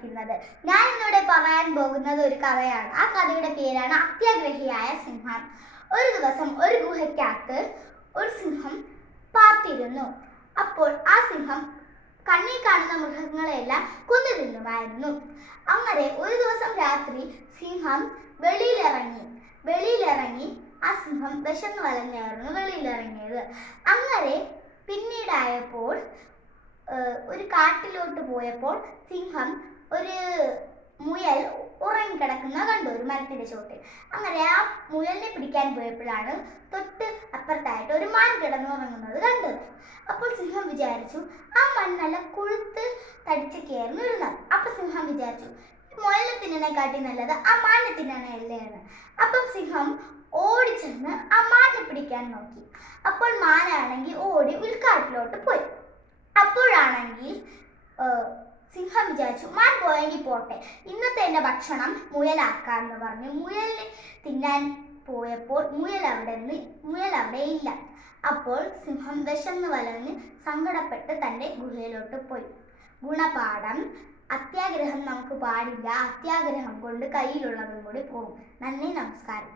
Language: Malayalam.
പഠിക്കുന്നത്. ഞാൻ ഇന്നിവിടെ പറയാൻ പോകുന്നത് ഒരു കഥയാണ്. ആ കഥയുടെ പേരാണ് അത്യാഗ്രഹിയായ സിംഹം. ഒരു ദിവസം ഒരു ഗുഹയ്ക്കകത്ത് ഒരു സിംഹം പാർത്തിരുന്നു. അപ്പോൾ ആ സിംഹം കണ്ണിൽ കാണുന്ന മൃഗങ്ങളെയെല്ലാം കൊന്നു തിന്നുമായിരുന്നു. അങ്ങനെ ഒരു ദിവസം രാത്രി സിംഹം വെളിയിലിറങ്ങി ആ സിംഹം വിശന്നു വലഞ്ഞായിരുന്നു വെളിയിലിറങ്ങിയത്. അങ്ങനെ പിന്നീടായപ്പോൾ ഒരു കാട്ടിലോട്ട് പോയപ്പോൾ സിംഹം ഒരു മുയൽ ഉറങ്ങിക്കിടക്കുന്ന കണ്ടു ഒരു മരത്തിന്റെ ചോട്ടിൽ. അങ്ങനെ ആ മുയലിനെ പിടിക്കാൻ പോയപ്പോഴാണ് തൊട്ട് അപ്പുറത്തായിട്ട് ഒരു മാൻ കിടന്നുറങ്ങുന്നത് കണ്ടത്. അപ്പോൾ സിംഹം വിചാരിച്ചു ആ മാൻ നല്ല കൊഴുത്ത് തടിച്ചൊക്കെയായിരുന്നു ഇരുന്നത്. അപ്പൊ സിംഹം വിചാരിച്ചു മുയലിനെ തിന്നണേക്കാട്ടി നല്ലത് ആ മാനിനെ തിന്നണല്ലേ എന്ന്. അപ്പം സിംഹം ഓടിച്ചെന്ന് ആ മാനിനെ പിടിക്കാൻ നോക്കി. അപ്പോൾ മാനാണെങ്കിൽ ഓടി ഉൾക്കാട്ടിലോട്ട് പോയി. അപ്പോഴാണെങ്കിൽ സിംഹം വിചാരിച്ചു മാൻ പോയെങ്കിൽ പോട്ടെ, ഇന്നത്തെ എൻ്റെ ഭക്ഷണം മുയലാക്കാന്ന് പറഞ്ഞു മുയലിനെ തിന്നാൻ പോയപ്പോൾ മുയൽ അവിടെ ഇല്ല. അപ്പോൾ സിംഹം വിശന്ന് വലഞ്ഞ് സങ്കടപ്പെട്ട് തൻ്റെ ഗുഹയിലോട്ട് പോയി. ഗുണപാഠം: അത്യാഗ്രഹം നമുക്ക് പാടില്ല. അത്യാഗ്രഹം കൊണ്ട് കയ്യിലുള്ളതും കൂടി പോകും. നന്ദി, നമസ്കാരം.